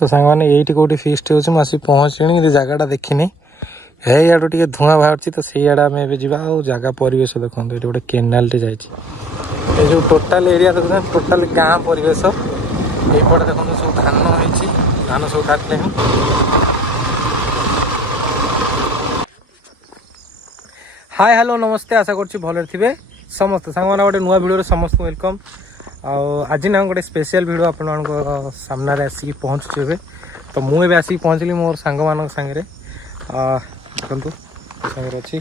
तो सांग मैंने ये कौटी फिस्ट हो पहुँचनी जगह देखनी है यार टे धुआं बाहर तो से आड़े आम एवं जगह परिवेश देखो ये गोटे केनाल टे जाए जो टोटाल एरिया देखते टोटाल गाँ परिवेश यपटे देखो सब धान होती धान सब काटले हाय हेलो नमस्ते आशा करुँच भले थे समस्त सांग मैंने गोटे नुआ भिडियो समस्त वेलकम आज ना गोटे स्पेशल भिडियो आपण सामने आसिक पहुँचुचे तो मुझे आसिक पहुँचली मोर सांग मान सागर देखु सागर अच्छी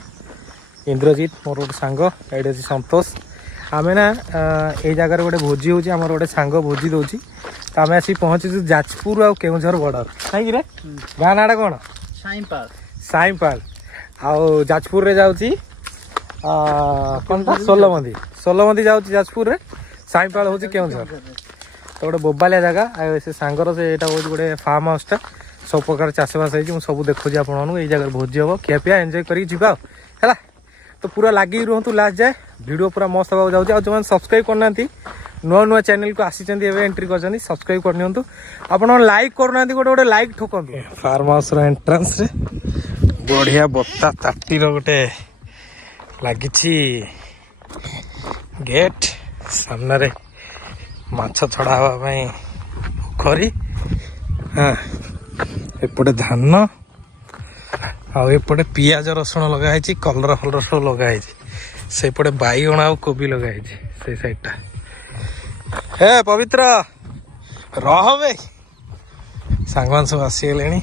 इंद्रजीत मोर गोटे सांग ये अच्छी संतोष आम ना ये जगार गोटे भोजी होची आमर गोटे सांग भोजी दौर तो आम आसिक पहुँचीचु जाजपुर आ केउझर बॉर्डर कहीं गाँ नाटा कौन साईपाल आउ जाजपुर रे जाऊँगी कौन था सोलमंदी जाऊँगी जाजपुर रे साईपाल हूँ केउझर तो गोटे बोबालिया जगह से सांगर से यहाँ हूँ गोटे फार्म हाउसटा सब प्रकार चाषबास हो सब देखुची आपको ये जगह भोजी हम खियापिया एंजय कर तो पूरा लगी रुहतु लास्ट जाए वीडियो पूरा मस्त होगा जाऊँगी और जो सब्सक्राइब करना नुआ नुआ चैनल को आसी एंट्री कर सब्सक्राइब करनी आप लाइक करना गोटे गोटे लाइक ठोकते फार्म हाउस एंट्रांस रे बढ़िया बत्ता ताटीर गोटे लगी गेट सामने माछ छड़ा हाँपाई पोखरी हाँ एपटे धान आउपटे पियाज रसुण लगाई कलर फलर सब लगाई सेपटे बैगण आ कोबी लगाई से साइडटा हे पवित्र रह बे सांगमान सब आसीगले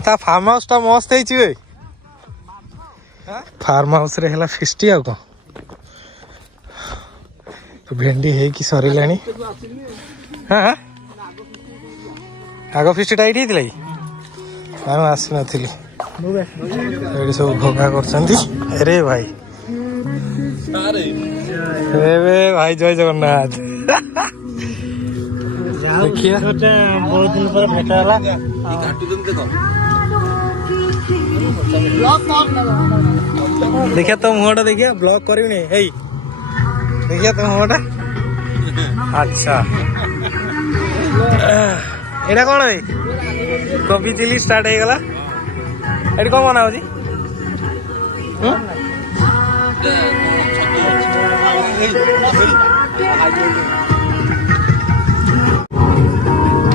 ता फार्म हाउसटा मस्त है फार्म हाउस रे हला फिस्टी आ कौन तो भेंडी है कि सरला हाँ आग फिस्टा ये आम आसी नी सब भोगा कर भाई भाई जय जगन्नाथ देखिए बहुत दिन पर देखिए तो मुहटा देखिए ब्लॉग करी देखिए तो मुहटा अच्छा एटा कौन है कोबी चिली स्टार्ट हो गला ये कौन बना हो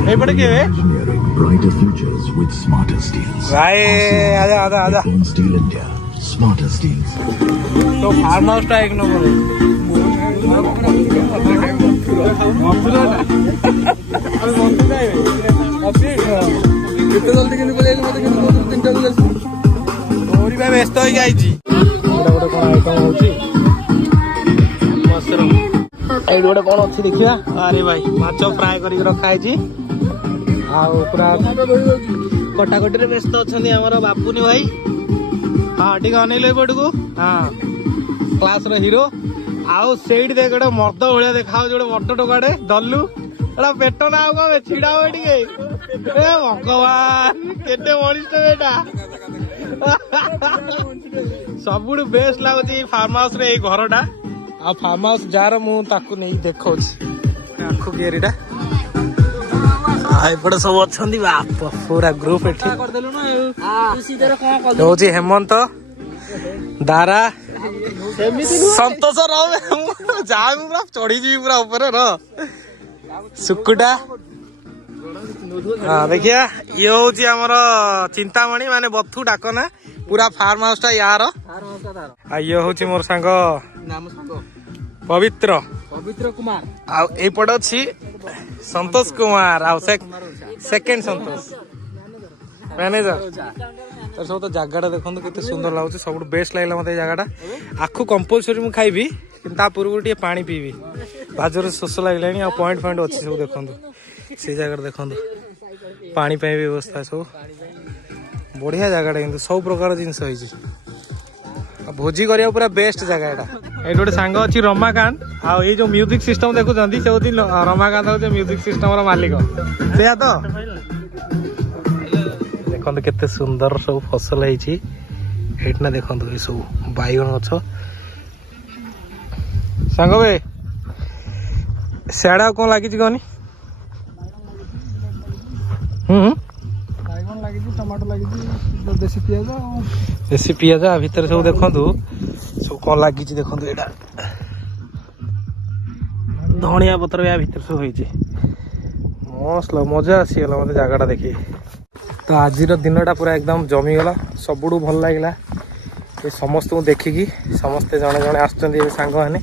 ये पड़े के Brighter futures with smarter steels. भाई आजा Steel India, smarter steels. तो फार्म हाउस टा एक नंबर व्यस्त हो जाए गोटे कौन अच्छी देखा अरे भाई माछ फ्राए कर रखाई पूरा कटाकटी व्यस्त अच्छा बापुनी भाई हाँ ठीक अनेल पट को हाँ क्लास हीरो आउ से गोटे मर्द भाया देखा गोटे मर्द टोकाटे दलु एटा पेट ना कम छिड़ा हो भगवान केते बलिष्ठ बेटा सब बेस्ट लगुच फार्म हाउस रे घरटा आ फार्म हाउस जार मुझे नहीं देखा आखु गेरीटा एपटे सब अच्छा बाप पूरा ग्रुप एठी हेमंत दारा संतोष पूरा चढ़ी जी पूरा ऊपर सुकुटा हाँ देखिया ये हूँ आमर चिंतामणि माने बथु डाकना पूरा फार्म हाउस टा यार ये हूँ मोर सांग पवित्र कुमार आउट अच्छी संतोष कुमार आउ सेकेंड संतोष मैनेजर तो सब तो जगह देखो केते सुंदर लगुच सब बेस्ट लगला मत जगह आखु कंपलसरी मुझे खाइबी कि पूर्व टे पानी पीबी बाजर शोष लगे पॉइंट पॉइंट अच्छी सब देखो से जगह देखो पानी व्यवस्था सब बढ़िया जगह सब प्रकार जिनस भोजी करिया पूरा बेस्ट जगह ये गोटे सांग अच्छी रमाकांत आ जो म्यूजिक सिस्टम देखुं से हूँ रमाकांत हूँ म्यूजिक सिस्टम मालिक से तो देखते केते सुंदर सब फसल है देखो ये सब बैगन गछ सांग भाई सियाड़े कौन लगी कहनी ବାଇଗଣ ଲାଗିଛି, ଟମାଟୋ ଲାଗିଛି, ଦେଶୀ ପିଆଜ देसी पियाज आ भितर सब देखंतु सब कौन लागिଛି देखंतु एटा धनिया पत्र या भितर सब होइଛି मस्त मजा आसीगला मते जगहटा देखि तो आज दिनटा पूरा एकदम जमीगला सबुठू भल लगिला ये समस्त को देखिकी समस्ते जड़े जड़े आसुँच सांग मैंने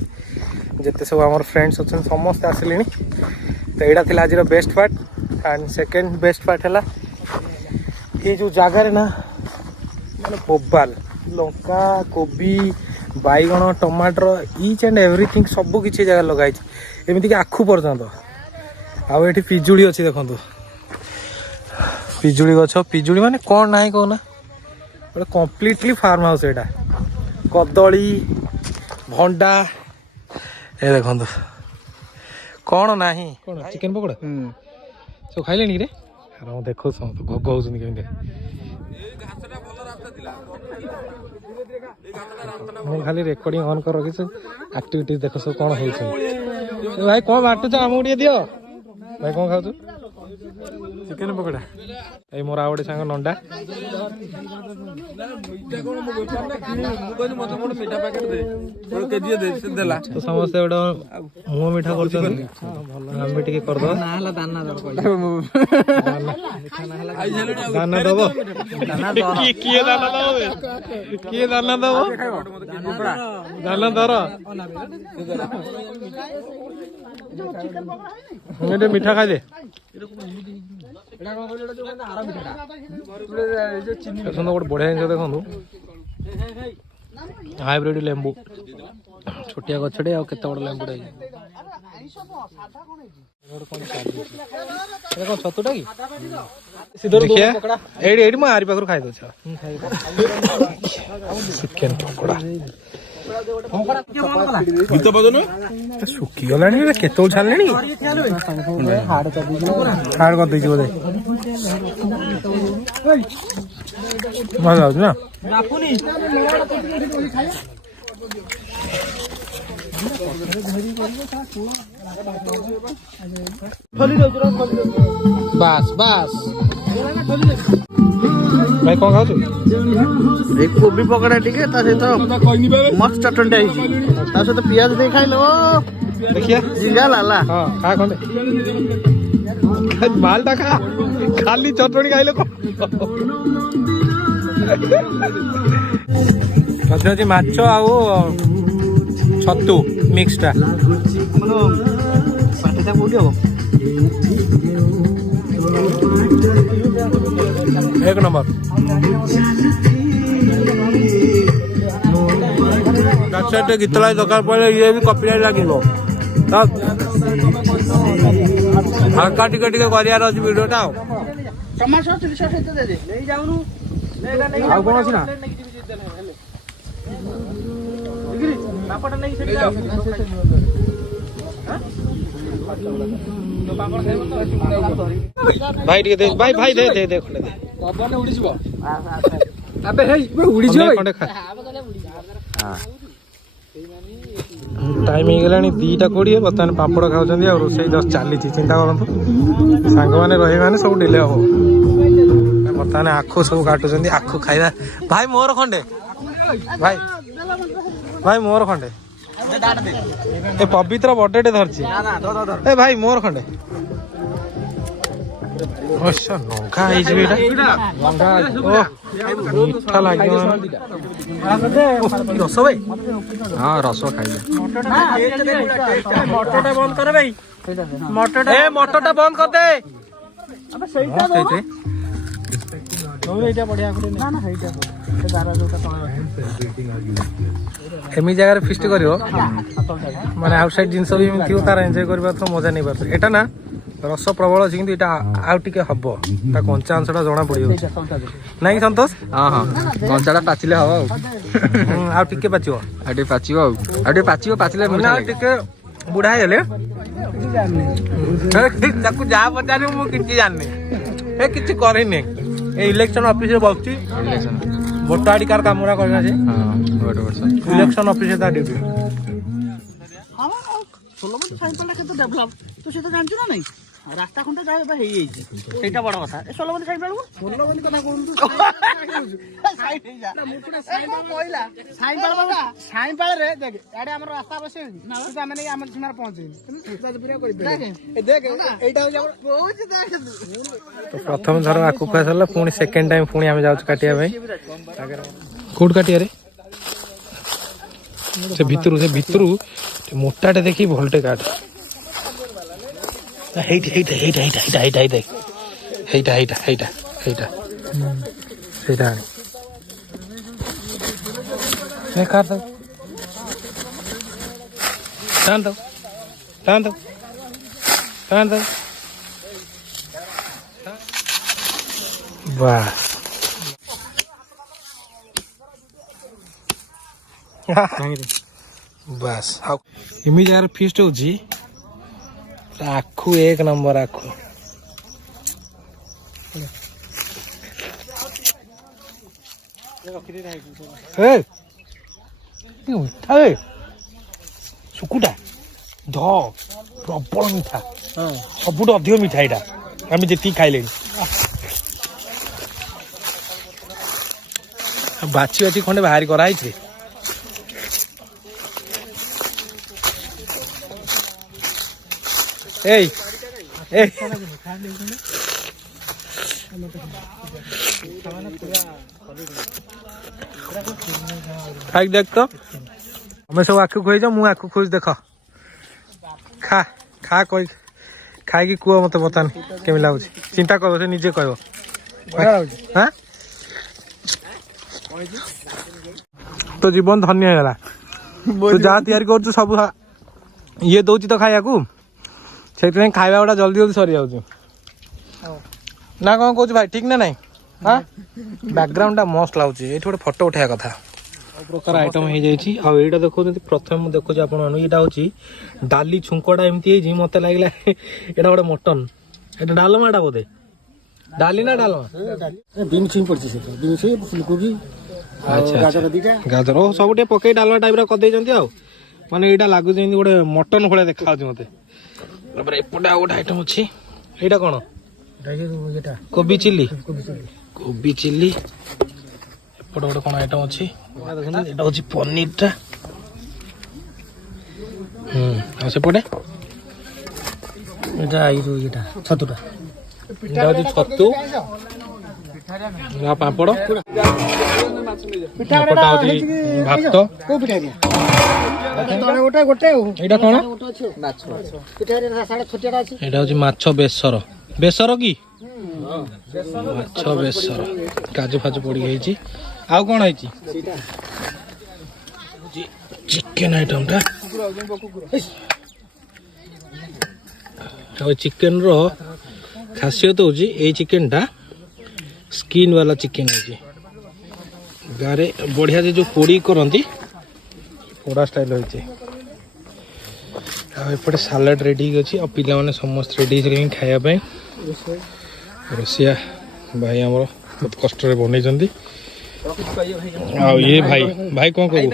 जिते सब आम फ्रेंड्स अच्छा समस्ते आसिले तो यहाँ थी आज best part and second best part है ये जो जगार ना माने बोबाल लंका कोबी बैगण टमाटर इच एंड एवरीथिंग सब किसी जगह लगाई एमती कि आखु पर्यंत आउ ये पिजुड़ी अच्छी देखु पिजुड़ी गछ पिजुड़ी माने कौन ना कहना गोटे कम्प्लीटली फार्म हाउस एटा कदली भंडा ए देखो कौन ना कौन चिकेन पकोड़ा सब खाइले रे हाँ देखो समस्त घोग होती केमी मैं खाली रेकर्डिंग ऑन कर रखी एक्टिविटीज देख सब कौन हो भाई कौन बांटुच आमको टे दियो भाई कौन खाऊ चिकेन पकोड़ा ये मोर आ गोटे सांग नंडा तो समस्ते गोटे मुह मिठा कर दाना दब किए दाना दब दाना दर मिठा खाई दे गोटे बढ़िया जिन देखु हाइब्रिड लेंबू छोटिया गछटे आ बड़ लेंबूटा छतुटा कि देखिए आरी पाखर खाई दे चिकेन पकोड़ा शुखी गला केत छाड़े हार्ड कर दे बोधे भल लाग ना बास बास भाई कौन खाऊ कोबी पकड़ा टिके सहित मस्त चटनटा सहित पियाज दे खाइल देखिए जिंगा लाला हाँ खा खंडे मालटा खा खाली चटणी खाइले अच्छी माछ आउ छतु मिक्सटा पाटिटा कोठी हो एक नंबर गीत लाई दरकार पड़े ये भी कॉपीराइट लगे हल्का टिके टिके कर वीडियोटा कौन अच्छी ना भाई टिके दे भाई भाई दे दे दे खंडे दे पवन उड़ी जीवो अबे हे उड़ी जीवो खंडे खा टाइम हो गलानी 2:20 बर्तमान पापड़ खाऊँ और रोसे जस्ट चली चिंता करूँ सांग मैंने रही सब डिले हम बर्तमान आखु सब काटुंट आखु खाଇବା भाई मोर खंडे भाई भाई मोर खंडे ए पवित्र बर्थडे धरची ए भाई मोर खंडे अच्छा लंका मीठा लगे रस भाई हाँ रस खाइले मटरटा बंद कर भाई मटरटा बंद कर दे एमी जगह फिस्ट कर माने आउटसाइड जिनस भी थी तार एंजॉय कर मजा नहीं पार एटा ना रस प्रबल अच्छी कि आउ टे हम कंचा अंशटा जना पड़ ना सतोष हाँ हाँ कंचाटा पाचिले हम आउ टे पाचिब पाचिले बुढ़ा है जहाँ पचारे मुझे जानी कि करनी इलेक्शन ऑफिस बस भोट आईडी कार्ड काम करना इलेक्शन ऑफिस ड्यूटी ରାସ୍ତା ଖଣ୍ଡେ ଯାହା ଏବେ ହେଇଯାଇଛି ସେଇଟା ବଡ କଥା। ଏ ଷୋଲବନ୍ଦୀ ସାଇଡ୍ ବେଳକୁ ଷୋଲବନ୍ଦୀ କଥା କହୁଛୁ ସାଇଁପାଳରେ ଦେଖ ଆଡେ ଆମର ରାସ୍ତା ବସେଇନି କିନ୍ତୁ ଆମେ ନେଇ ଆମର ସୀମାରେ ପହଞ୍ଚେଇନି ଏଇଟା ହଉଛି ତ ପ୍ରଥମ ଥର ଆଖୁ ଖୁଆ ସରିଲା, ପୁଣି ସେକେଣ୍ଡ ଟାଇମ ପୁଣି ଆମେ ଯାଉଛୁ କାଟିବା ପାଇଁ। କୋଉଠି କାଟିବାରେ? ସେ ଭିତରୁ ମୋଟାଟେ ଦେଖି ଭଲଟେ କାଟ। ହେଇଟା ବାସ୍ ଆଉ ଏମିତି ଜାଗାରେ ଫିଷ୍ଟ ହଉଛି। ଆଖୁ ଏକ ନମ୍ବର ଆଖୁ। ଶୁକୁଟା ଧ ପ୍ରବଳ ମିଠା, ସବୁଠୁ ଅଧିକ ମିଠା ଏଇଟା ଆମେ ଯେତିକି ଖାଇଲେଣି। ବାଛି ବାଛି ଖଣ୍ଡେ ବାହାରି କରାହେଇଛି। ଏଇ ଖାଇକି ଦେଖ ତ, ଆମେ ସବୁ ଆଖୁ ଖୁଆଇଛ, ମୁଁ ଆଖୁ ଖୁଆଇଛି ଦେଖ। ଖା ଖା କହି ଖାଇକି କୁହ ମତେ ବର୍ତ୍ତମାନ କେମିତି ଲାଗୁଛି। ଚିନ୍ତା କର, ସେ ନିଜେ କହିବ। ହଁ ତୋ ଜୀବନ ଧନ୍ୟ ହେଇଗଲା। ତୁ ଯାହା ତିଆରି କରୁଛୁ ସବୁ ଇଏ ଦଉଛି ତ ଖାଇବାକୁ, ସେଇଥିପାଇଁ ଖାଇବା ଗୁଡା ଜଲ୍ଦି ଜଲ୍ଦି ସରିଯାଉଛି ନା କଣ କହୁଛୁ ଭାଇ? ଠିକ ନା ନାଇଁ? ହଁ ବ୍ୟାକଗ୍ରାଉଣ୍ଡ ଟା ମସ୍ତ ଲାଗୁଛି। ଏଇଠି ଗୋଟେ ଫଟୋ ଉଠେଇବା କଥା। ସବୁ ପ୍ରକାର ଆଇଟମ ହେଇଯାଇଛି। ଆଉ ଏଇଟା ଦେଖୁଛନ୍ତି, ପ୍ରଥମେ ମୁଁ ଦେଖୁଛି ଆପଣ ଏଇଟା ହଉଛି ଡାଲି ଛୁଙ୍କଟା ଏମିତି ହେଇଛି, ମତେ ଲାଗିଲା ଏଇଟା ଗୋଟେ ମଟନ। ଏଇଟା ଡାଲମାଟା ବୋଧେ? ଡାଲି ନା ଡାଲମା? ଗାଜର ସବୁ ଟିକେ ପକେଇ ଡାଲମା ଟାଇପ ର କରିଦେଇଛନ୍ତି। ଆଉ ମାନେ ଏଇଟା ଲାଗୁଛି ଯେମିତି ଗୋଟେ ମଟନ ଭଳିଆ ଦେଖାଯାଉଛି ମତେ। ତାପରେ ଏପଟେ ଆଉ ଗୋଟେ ଆଇଟମ ଅଛି, ଏଇଟା କଣ? କୋବି ଚିଲି। କୋବି ଚିଲି। ଏପଟେ ଗୋଟେ କଣ ଆଇଟମ ଅଛି, ଏଇଟା ହଉଛି ପନିର ଟା। ଆଉ ସେପଟେ ଏଇଟା ଛତୁଟା। ଏଇଟା ହଉଛି ଛତୁ, ପାମ୍ପଡ଼। ଏପଟେ ହଉଛି ଭାତ। ଏଇଟା କଣ? ଏଇଟା ହଉଛି ମାଛ ବେସର। ବେସର କି? ମାଛ ବେସର, କାଜୁ ଫାଜୁ ପଡିକି ହେଇଛି। ଆଉ କଣ ହେଇଛି? ଚିକେନ ଆଇଟମ ଟା। ଆଉ ଚିକେନ ର ଖାସିୟତ ହଉଛି ଏଇ ଚିକେନ ଟା ସ୍କିନ୍ ବାଲା ଚିକେନ ହେଇଛି। ଗାଁରେ ବଢିଆ ଯେ ଯୋଉ ପୋଡି କରନ୍ତି, ପୋଡା ଷ୍ଟାଇଲ ହେଇଛି। ଆଉ ଏପଟେ ସାଲାଡ ରେଡି ହେଇକି ଅଛି। ଆଉ ପିଲାମାନେ ସମସ୍ତେ ରେଡି ହେଇସାରିଲେଣି ଖାଇବା ପାଇଁ। ରୋଷିଆ ଭାଇ ଆମର ବହୁତ କଷ୍ଟରେ ବନେଇଛନ୍ତି। ଆଉ ଇଏ ଭାଇ କଣ କହୁ?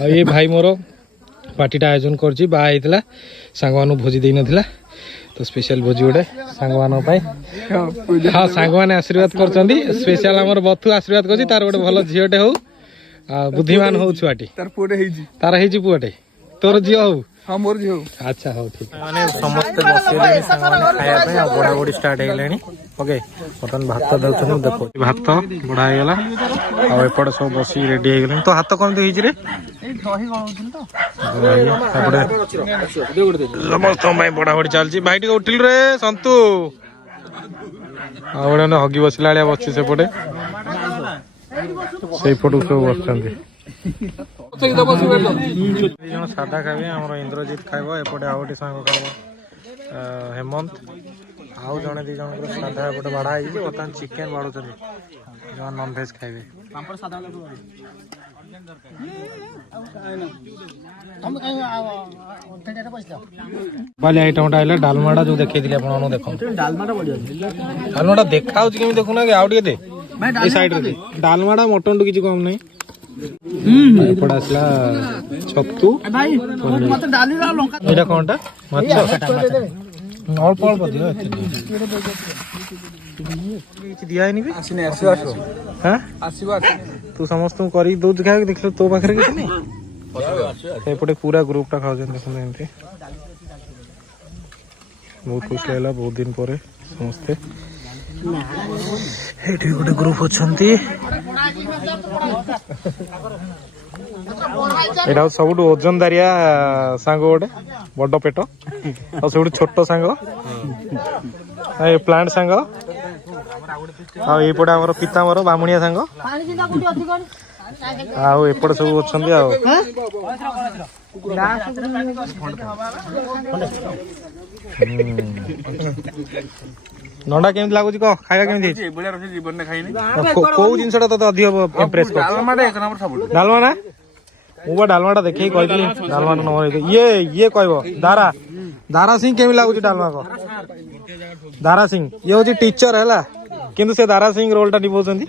ଆଉ ଇଏ ଭାଇ ମୋର ପାର୍ଟିଟା ଆୟୋଜନ କରିଛି। ବାହା ହେଇଥିଲା, ସାଙ୍ଗମାନଙ୍କୁ ଭୋଜି ଦେଇନଥିଲା, ତ ସ୍ପେଶାଲ ଭୋଜି ଗୋଟେ ସାଙ୍ଗମାନଙ୍କ ପାଇଁ। ହଁ ସାଙ୍ଗମାନେ ଆଶୀର୍ବାଦ କରୁଛନ୍ତି। ସ୍ପେଶାଲ ଆମର ବଥୁ ଆଶୀର୍ବାଦ କରୁଛି ତାର ଗୋଟେ ଭଲ ଝିଅଟେ ହଉ, ଆଉ ବୁଦ୍ଧିମାନ ହଉ ଛୁଆଟି। ତାର ହେଇଛି ପୁଅଟେ, ତୋର ଝିଅ ହଉ। ଆଚ୍ଛା ହଉ ଠିକ। ମାନେ ସମସ୍ତେ ବସିଗଲେଣି ସାଙ୍ଗମାନେ ଖାଇବା ପାଇଁ। ଆଉ ବଢା ବଢି ଷ୍ଟାର୍ଟ ହେଇଗଲାଣି। ଓକେ, ବର୍ତ୍ତମାନ ଭାତ ଦଉଛନ୍ତି, ମୁଁ ଦେଖୁଛି। ଭାତ ବଢା ହେଇଗଲା। ଆଉ ଏପଟେ ସବୁ ବସିକି ରେଡି ହେଇଗଲେଣି। ତ ହାତ କେମିତି ହେଇଛି ରେ? ଏପଟେ ସମସ୍ତଙ୍କ ପାଇଁ ବଢା ବଢି ଚାଲିଛି। ଭାଇ ଟିକେ ଉଠିଲୁ ରେ ସନ୍ତୁ। ଆଉ ଗୋଟେ ହଗି ବସିଲା ଭଳିଆ ବସିଛି ସେପଟେ। ସେଇପଟକୁ ସବୁ ବସିଛନ୍ତି। ଦି ଜଣ ସାଧା ଖାଇବେ, ଆମର ଇନ୍ଦ୍ରଜିତ ଖାଇବ, ଏପଟେ ଆଉ ଗୋଟେ ସାଙ୍ଗ ଖାଇବ ହେମନ୍ତ। ଆଉ ଜଣେ ଦି ଜଣଙ୍କର ସାଧା ଏପଟେ ବାଢା ହେଇଛି। ବର୍ତ୍ତମାନ ଚିକେନ ବାଢୁଛନ୍ତି, ଯୋଉମାନେ ନନଭେଜ ଖାଇବେ। ବାଲି ଆଇଟମଟା ହେଲା ଡାଲମାଟା ଯୋଉ ଦେଖେଇଥିଲି ଆପଣମାନଙ୍କୁ। ଦେଖନ୍ତୁ ଡାଲମାଟା ଦେଖା ହଉଛି କେମିତି ଦେଖୁନା କି? ଆଉ ଟିକେ ଦେ ଏଇ ସାଇଡରେ। ଡାଲମାଟା ମଟନଠୁ କିଛି କମ ନାହିଁ। ଏପଟେ ଆସିଲା ଛତୁ। ଏଇଟା କଣଟା? ମାଛ। ଅଳ୍ପ ଅଳ୍ପ ଦିଅ କିଛି ଦିଆହେଇନି ବି ତୁ ସମସ୍ତଙ୍କୁ କରିକି ଦଉଛୁ ଖାଇବାକୁ ଦେଖିଲୁ ତୋ ପାଖରେ କିଛି ନାହିଁ ଏପଟେ ପୁରା ଗ୍ରୁପଟା ଖାଉଛନ୍ତି ଦେଖନ୍ତୁ ଏମିତି ବହୁତ ଖୁସି ଲାଗିଲା ବହୁତ ଦିନ ପରେ ସମସ୍ତେ ଏଠି ଗୋଟେ ଗ୍ରୁପ ଅଛନ୍ତି ଏଇଟା ହଉଛି ସବୁଠୁ ଓଜନଦାରିଆ ସାଙ୍ଗ ଗୋଟେ ବଡ ପେଟ ଆଉ ସବୁଠୁ ଛୋଟ ସାଙ୍ଗ ପ୍ଲାଣ୍ଟ ସାଙ୍ଗ ଆଉ ଏଇପଟେ ଆମର ପିତାମ୍ବର ବାମୁଣିଆ ସାଙ୍ଗ ଆଉ ଏପଟେ ସବୁ ଅଛନ୍ତି ଆଉ ନଣ୍ଡା କେମିତି ଲାଗୁଛି କହ ଖାଇବା କେମିତି ହେଇଛି କୋଉ ଜିନିଷଟା ତତେ ଅଧିକ ଇମ୍ପ୍ରେସ କରୁଛି ଡାଲମା ନା ମୁଁ ବା ଡାଲମାଟା ଦେଖିକି କହିଥିଲି ଡାଲମା ନମ୍ବର ଇଏ କହିବ ଦାରା ସିଂ କେମିତି ଲାଗୁଛି ଡାଲମା କହ ଦାରା ସିଂ ଇଏ ହଉଛି ଟିଚର ହେଲା କିନ୍ତୁ ସେ ଦାରା ସିଂ ରୋଲ ଟା ନିଭାଉଛନ୍ତି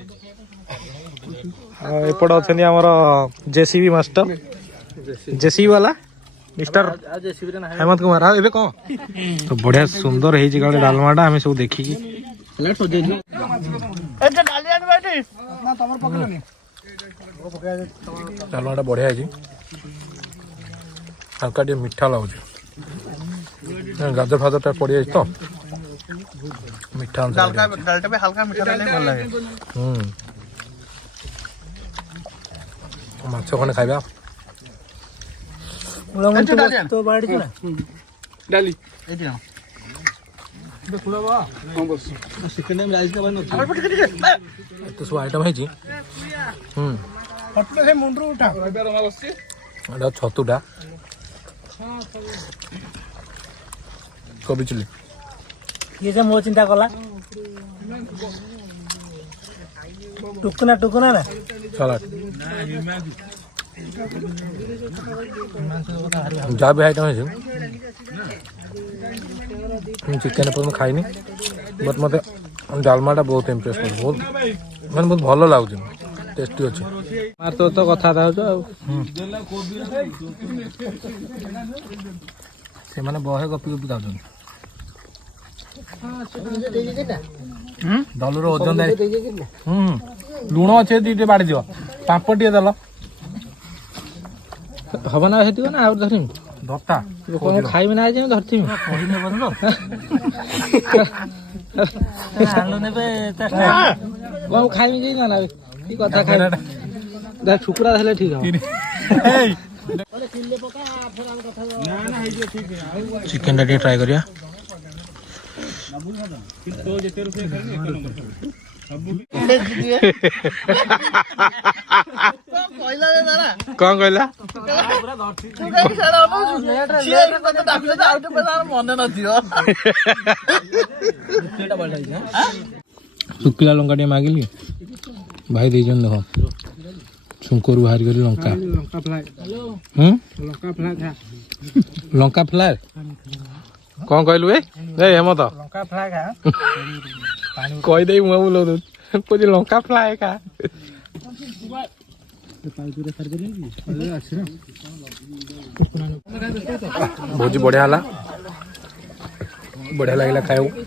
ଏପଟେ ଅଛନ୍ତି ଆମର ଜେସିବି ମାଷ୍ଟର ଜେସିବି ବାଲା ମିଷ୍ଟର ହେମନ୍ତ କୁମାର ଆଉ ଏବେ କଣ ତ ବଢିଆ ସୁନ୍ଦର ହେଇଛି କାଳେ ଡାଲମାଟା ଆମେ ସବୁ ଦେଖିକି ଡାଲମାଟା ବଢିଆ ହେଇଛି ହାଲକା ଟିକେ ମିଠା ଲାଗୁଛି ଗାଜର ଫାଜରଟା ପଡିଯାଇଛି ତ ମିଠା ମାଛ ଖଣ୍ଡେ ଖାଇବା ଡାଲି ଏତେ ସବୁ ଆଇଟମ ହେଇଛି ଛତୁଟା କୋବି ଚିଲି ये जो मो चिंता कला टुकुना ना सलाड ଯାହା ବି ଆଇଟମ୍ ହେଇଛି ମୁଁ ଚିକେନ ଏପର୍ଯ୍ୟନ୍ତ ଖାଇନି ବଟ୍ ମୋତେ ଡାଲମାଟା ବହୁତ ଇମ୍ପ୍ରେସ୍ କରୁଛି ବହୁତ ମାନେ ବହୁତ ଭଲ ଲାଗୁଛି ଟେଷ୍ଟି ଅଛି ତୋ ତ କଥାବାର୍ତ୍ତା ହେଉଛ ଆଉ ସେମାନେ ବହେ ଗପି ଗପି ଯାଉଛନ୍ତି ଦଲୁର ଓଜନ ଲୁଣ ଅଛି ଟିକେ ବାଡ଼ି ଦିଅ ପାମ୍ପଡ଼ ଟିକେ ଦେଲ ହବ ନା ହେତିବ ନା ଆଉ ଧରିମି ଧରତା କଣ ଖାଇବି ନା ଆଜି ଧରିଥିମି ଖାଇବି ଯାଇ ନା କି କଥା ଖାଇବା ଶୁକୁରା ହେଲେ ଠିକ ହବ ଚିକେନ ଟା ଟିକେ ଟ୍ରାଏ କରିବା କଣ କହିଲା ଶୁଖିଲା ଲଙ୍କା ଟିକେ ମାଗିଲି ଭାଇ ଦେଇଛନ୍ତି ଦେଖ ଛୁଙ୍କରୁ ବାହାରି କରି ଲଙ୍କା ଲଙ୍କା ଫ୍ଲାଏ କଣ କହିଲୁ ଏ ହେମନ୍ତ କହିଦେଇ ମୁଁ ବୁଲଉ ଦଉଛି କହୁଛି ଲଙ୍କା ଫ୍ଲାଏ ଖା ଭୋଜି ବଢିଆ ହେଲା ବଢିଆ ଲାଗିଲା ଖାଇବାକୁ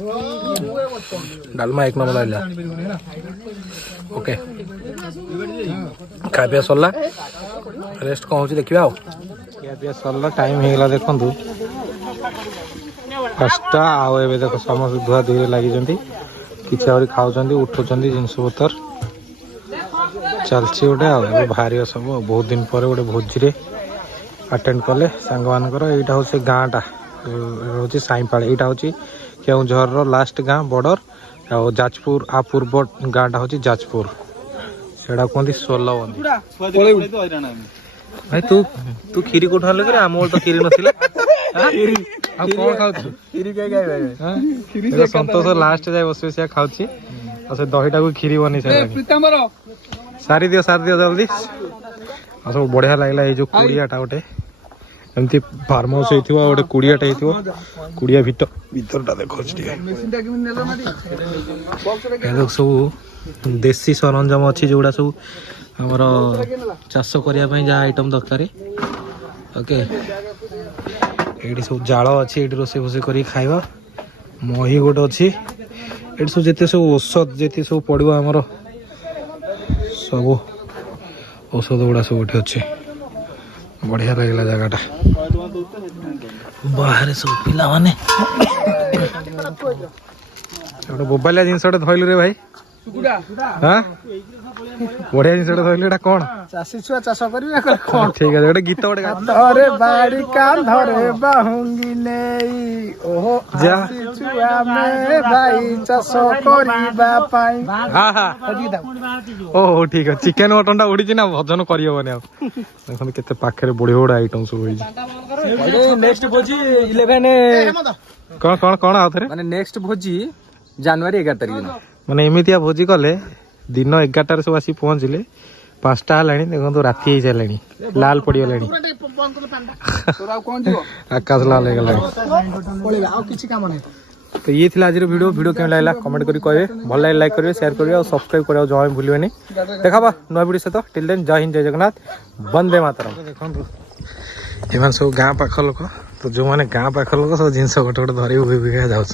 ଡାଲମା ଏକ ନମ୍ବର ଲାଗିଲା ଓକେ ଖାଇବା ପିଇବା ସରିଲା ରେଷ୍ଟ କଣ ହଉଛି ଦେଖିବା ଆଉ ଖିଆ ପିଇବା ସରିଲା ଟାଇମ ହେଇଗଲା ଦେଖନ୍ତୁ 5ଟା ଆଉ ଏବେ ଦେଖ ସମସ୍ତେ ଧୁଆ ଧୁଇରେ ଲାଗିଛନ୍ତି କିଛି ଆହୁରି ଖାଉଛନ୍ତି ଉଠୁଛନ୍ତି ଜିନିଷ ପତ୍ର ଚାଲିଛି ଗୋଟେ ଆଉ ଏବେ ବାହାରିବ ସବୁ ବହୁତ ଦିନ ପରେ ଗୋଟେ ଭୋଜିରେ ଆଟେଣ୍ଡ କଲେ ସାଙ୍ଗମାନଙ୍କର ଏଇଟା ହେଉଛି ଗାଁଟା ହେଉଛି ସାଇଁପାଳ ଏଇଟା ହେଉଛି କେଉଁଝରର ଲାଷ୍ଟ ଗାଁ ବର୍ଡର ଆଉ ଯାଜପୁର ଆ ପୂର୍ବ ଗାଁଟା ହେଉଛି ଯାଜପୁର ସେଇଟା କୁହନ୍ତି ସୋଲବନ୍ଦି ଭାଇ ତୁ କ୍ଷୀରି କୋଉଠୁ ଆଣିଲୁ କି ଆମ ତ କ୍ଷୀରି ନଥିଲା ଆଉ କଣ ଖାଉଛୁ ସନ୍ତୋଷ ଲାଷ୍ଟ ଯାଏ ବସି ବସିଆ ଖାଉଛି ଆଉ ସେ ଦହିଟାକୁ କ୍ଷୀରି ବନେଇ ସାରିଦିଅ ଜଲ୍ଦି ଆଉ ସବୁ ବଢିଆ ଲାଗିଲା ଏଇ ଯୋଉ କୁଡିଆଟା ଗୋଟେ ଏମିତି ଫାର୍ମ ହାଉସ ହେଇଥିବ ଆଉ ଗୋଟେ କୁଡିଆଟା ହେଇଥିବ କୁଡିଆ ଭିତରଟା ଦେଖଉଛି ଟିକେ ସବୁ ଦେଶୀ ସରଞ୍ଜାମ ଅଛି ଯୋଉଗୁଡା ସବୁ ଆମର ଚାଷ କରିବା ପାଇଁ ଯାହା ଆଇଟମ ଦରକାର ଓକେ ଏଇଠି ସବୁ ଜାଳ ଅଛି ଏଇଠି ରୋଷେଇ ଫୋଷେଇ କରିକି ଖାଇବା मही गोटे अच्छी ये सब जिते सब औषध जिते सब पड़ो आमर सब औषध गुड़ा सब ये अच्छे बढ़िया लगला जगहटा बाहर सब पिला माने गोटे बोबालिया जिनस धरलु रे भाई हाँ बढ़िया जिनस धरलु एटा कौन ଚାଷୀ ଛୁଆ ଚାଷ କରିବେ ठीक है गोटे गीत गोटे ଧରେ ବାଡ଼ି କାନ୍ଧରେ ବାହୁଙ୍ଗି ନେଇ ଓହୋ ଯା। ଆସିଛୁ ଆମେ ଭାଇ ଚାଷ କରିବା ପାଇଁ हाँ हाँ ओहो ठीक है चिकेन मटन टा उड़ी ना भजन करहबनी आ देखो केते पाखे बड़ी बड़ा आइटम सब होई नेक्स्ट भोजी 11 कौन कौन कौन आउ थे माने नेक्स्ट भोजी जनवरी 11 तारिख दिन माने एमितिया भोजी कले दिन 11 सब आसी पहुंचले 5टा हलानी देखो राति हो सारे लाल पड़गलानी आकाश लाल हो गलानी तो ये थी आज वीडियो केम लगला कमेंट करी कहबे भल लागे लाइक करिवे शेयर करिवे और सब्सक्राइब करियो जमा भूलिबेनी देखाबा नया वीडियो सहित टिल देन जय हिंद जय जगन्नाथ वंदे मातरम देखो एमान सब गाँ पाख लोक तो जो मैंने गाँ पाख लोक सब जिनस गोटे गोटे धरी जाऊँ